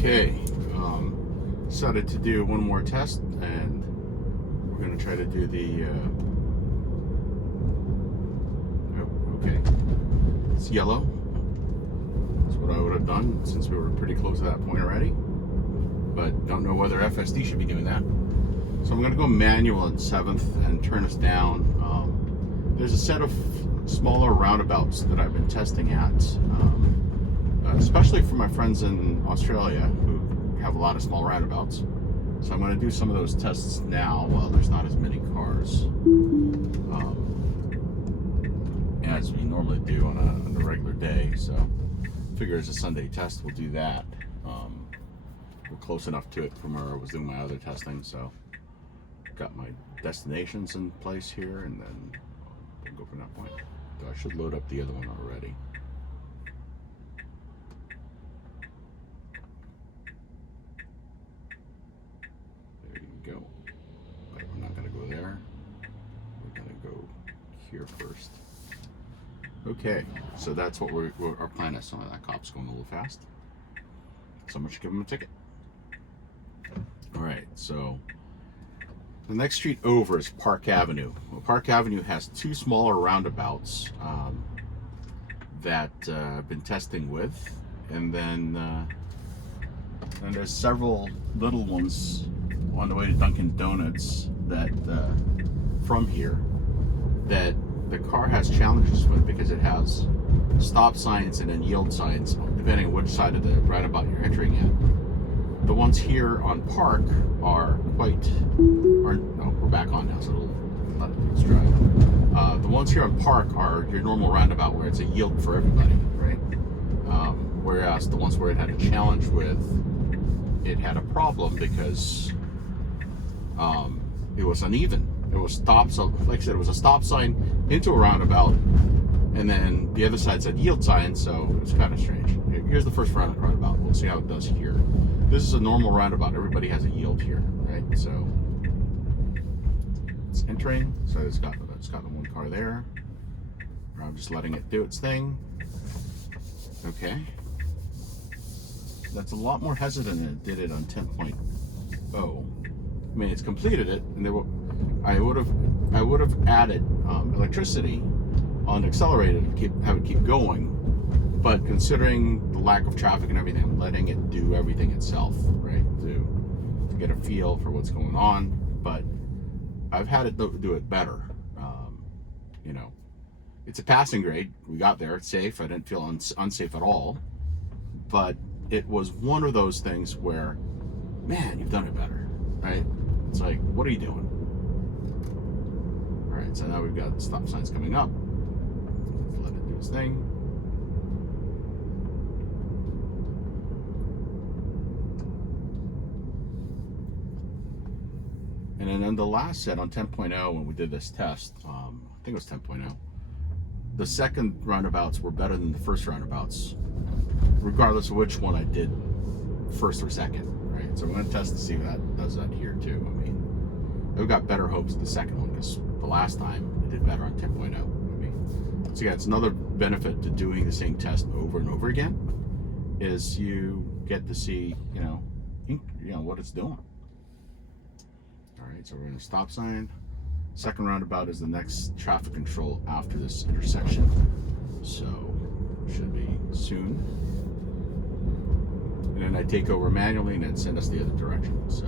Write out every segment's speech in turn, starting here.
Okay, decided to do one more test, and we're going to try to do the, okay, it's yellow. That's what I would have done since we were pretty close to that point already, but don't know whether FSD should be doing that. So I'm going to go manual in 7th and turn us down. There's a set of smaller roundabouts that I've been testing at, especially for my friends in Australia who have a lot of small roundabouts. So I'm going to do some of those tests now while there's not as many cars as we normally do on a regular day. So I figure as a Sunday test we'll do that. We're close enough to it from where I was doing my other testing, so got my destinations in place here, and then we'll go from that point. So I should load up the other one already. There you go. But we're not going to go there. We're going to go here first. Okay, so that's what our plan is. Some of that cop's going a little fast. Someone should give him a ticket. All right, so the next street over is Park Avenue. Well, Park Avenue has two smaller roundabouts that I've been testing with, and then and there's several little ones on the way to Dunkin' Donuts that from here that the car has challenges with because it has stop signs and then yield signs depending on which side of the roundabout you're entering at. The ones here on Park are no, we're back on now, so it'll let it drive. The ones here on Park are your normal roundabout where it's a yield for everybody, right? Whereas the ones where it had a challenge with, it had a problem because it was uneven. It was stops, so like I said, it was a stop sign into a roundabout, and then the other side said yield sign, so it was kind of strange. Here's the first roundabout. We'll see how it does here. This is a normal roundabout. Everybody has a yield here, right? So it's entering. So it's got the one car there. I'm just letting it do its thing. Okay. That's a lot more hesitant than it did it on 10.0. I mean, it's completed it, and I would have added electricity on accelerated to have it keep going. But considering the lack of traffic and everything, I'm letting it do everything itself, right? To get a feel for what's going on. But I've had it do it better. You know, it's a passing grade. We got there. It's safe. I didn't feel unsafe at all. But it was one of those things where, man, you've done it better, right? It's like, what are you doing? All right, so now we've got stop signs coming up. Let's let it do its thing. And then on the last set on 10.0, when we did this test, I think it was 10.0, the second roundabouts were better than the first roundabouts, regardless of which one I did first or second, right? So we're going to test to see if that does that here too. I mean, I've got better hopes of the second one because the last time it did better on 10.0. I mean, so yeah, it's another benefit to doing the same test over and over again is you get to see, you know what it's doing. Alright, so we're in a stop sign. Second roundabout is the next traffic control after this intersection. So, should be soon. And then I take over manually and then send us the other direction. So,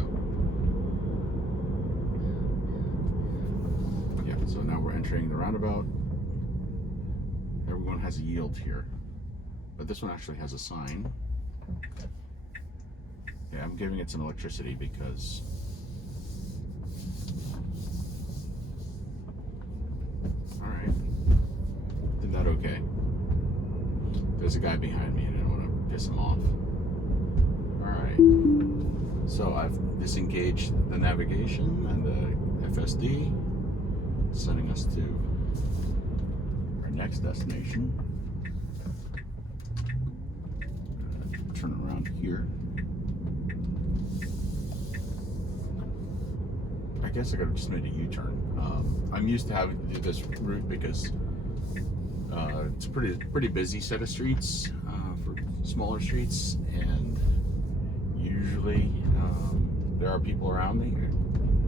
yeah, so now we're entering the roundabout. Everyone has a yield here. But this one actually has a sign. Yeah, I'm giving it some electricity because did that okay. There's a guy behind me and I don't want to piss him off. Alright. So I've disengaged the navigation and the FSD, sending us to our next destination. Turn around here. I guess I could have just made a U-turn. I'm used to having to do this route because it's a pretty busy set of streets for smaller streets, and usually there are people around me.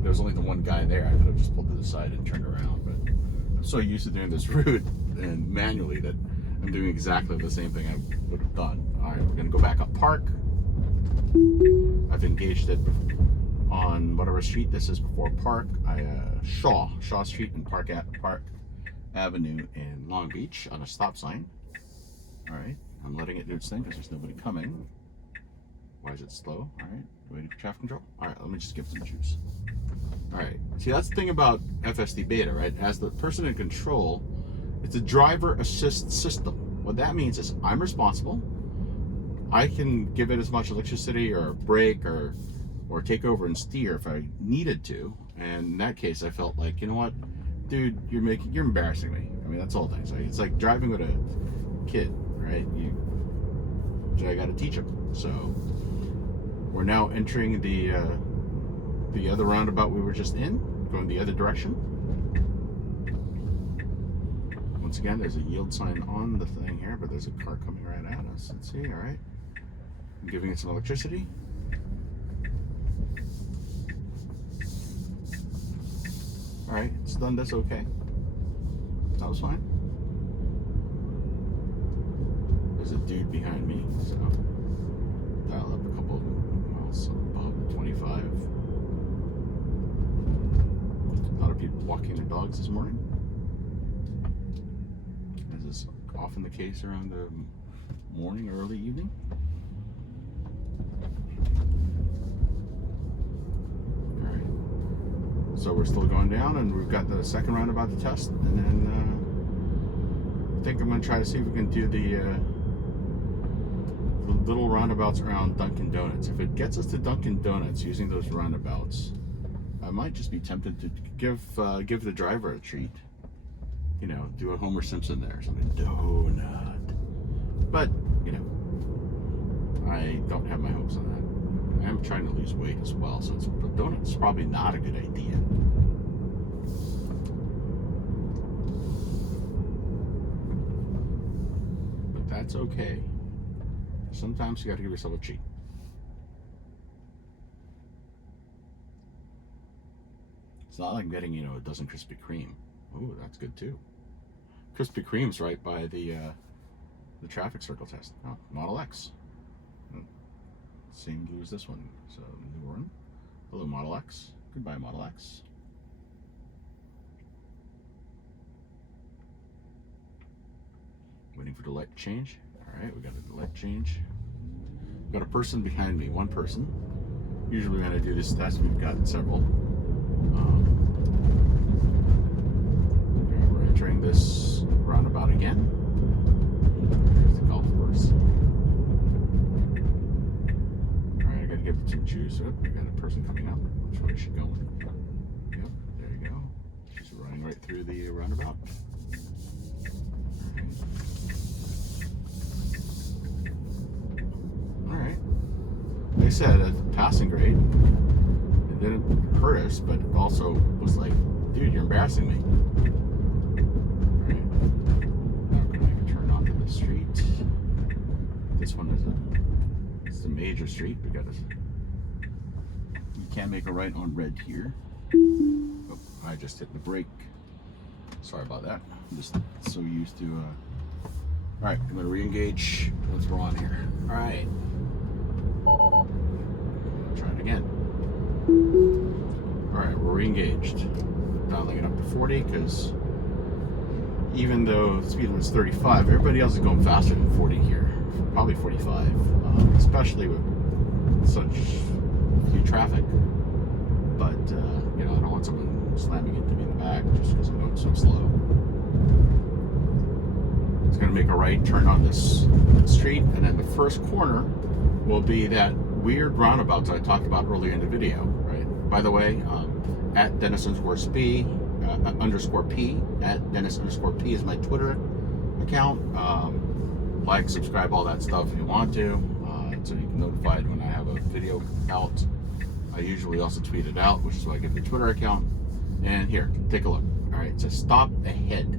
There's only the one guy there. I could have just pulled to the side and turned around, but I'm so used to doing this route and manually that I'm doing exactly the same thing I would have done. All right, we're gonna go back up Park. I've engaged it on whatever street this is before Park. Shaw Street and Park Avenue in Long Beach on a stop sign. All right, I'm letting it do its thing because there's nobody coming. Why is it slow? All right, waiting for traffic control. All right, let me just give some juice. All right, see, that's the thing about FSD Beta, right? As the person in control, it's a driver assist system. What that means is I'm responsible. I can give it as much electricity or brake or take over and steer if I needed to. And in that case, I felt like, you know what, dude, you're embarrassing me. I mean, that's all things. It's like driving with a kid, right? I got to teach him. So we're now entering the other roundabout we were just in, going the other direction. Once again, there's a yield sign on the thing here, but there's a car coming right at us. Let's see. All right, I'm giving it some electricity. All right, it's done this okay. That was fine. There's a dude behind me, so dial up a couple miles above 25. A lot of people walking their dogs this morning, as is often the case around the morning or early evening. So we're still going down, and we've got the second roundabout to test, and then I think I'm going to try to see if we can do the little roundabouts around Dunkin' Donuts. If it gets us to Dunkin' Donuts using those roundabouts, I might just be tempted to give the driver a treat. You know, do a Homer Simpson there or something. Donut. But, you know, I don't have my hopes on that. I'm trying to lose weight as well, so donut's probably not a good idea. But that's okay. Sometimes you got to give yourself a treat. It's not like getting, a dozen Krispy Kreme. Ooh, that's good too. Krispy Kreme's right by the traffic circle test. Oh, Model X. Same blue as this one. So new one. Hello, Model X. Goodbye, Model X. Waiting for the light to change. All right, we got a light change. Got a person behind me. One person. Usually when I do this test, we've got several. We're entering this roundabout again. There's the golf course. Give it some juice. Oh, we got a person coming up. Which way is she going? Yep, there you go. She's running right through the roundabout. Alright. Like I said, at the passing grade, it didn't hurt us, but it also was like, dude, you're embarrassing me. Alright. Now we're going to make a turn onto the street. This one is it's a major street. We got you can't make a right on red here. Oh, I just hit the brake. Sorry about that. I'm just so used to Alright, I'm gonna re-engage once we're on here. Alright. Try it again. Alright, we're re-engaged. Dialing it up to 40 because even though the speed limit's 35, everybody else is going faster than 40 here. Probably 45, especially with such few traffic. But I don't want someone slamming into me in the back just because I'm going so slow. It's going to make a right turn on this street, and then the first corner will be that weird roundabout that I talked about earlier in the video. Right. By the way, at Dennis_P, at Dennis_P is my Twitter account. Like, subscribe, all that stuff if you want to, so you can be notified when I have a video out. I usually also tweet it out, which is why I get the Twitter account. And here, take a look. All right, it says stop ahead.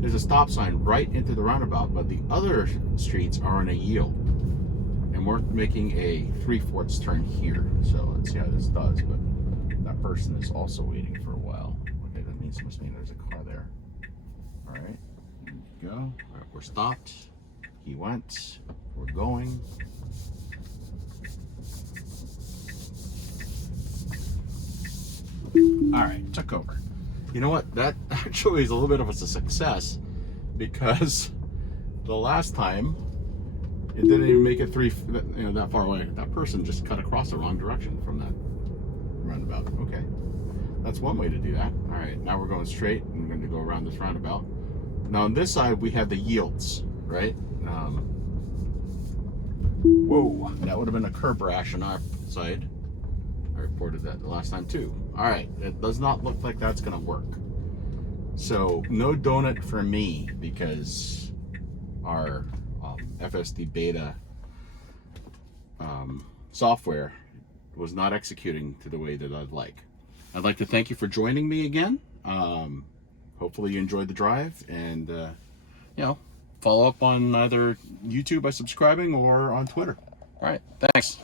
There's a stop sign right into the roundabout, but the other streets are on a yield. And and we're making a 3/4 turn here. So let's see how this does. But that person is also waiting for a while. Okay, that must mean there's a car there. All right, here we go. All right, we're stopped. He went. We're going. All right, took over. You know what? That actually is a little bit of a success, because the last time it didn't even make it that far away. That person just cut across the wrong direction from that roundabout. Okay, that's one way to do that. All right, now we're going straight, and we're going to go around this roundabout. Now on this side we have the yields, right? Whoa, that would have been a curb rash on our side. I reported that the last time too. All right, it does not look like that's gonna work. So no donut for me, because our FSD Beta software was not executing to the way that I'd like. I'd like to thank you for joining me again. Hopefully you enjoyed the drive, and follow up on either YouTube by subscribing or on Twitter. All right, thanks.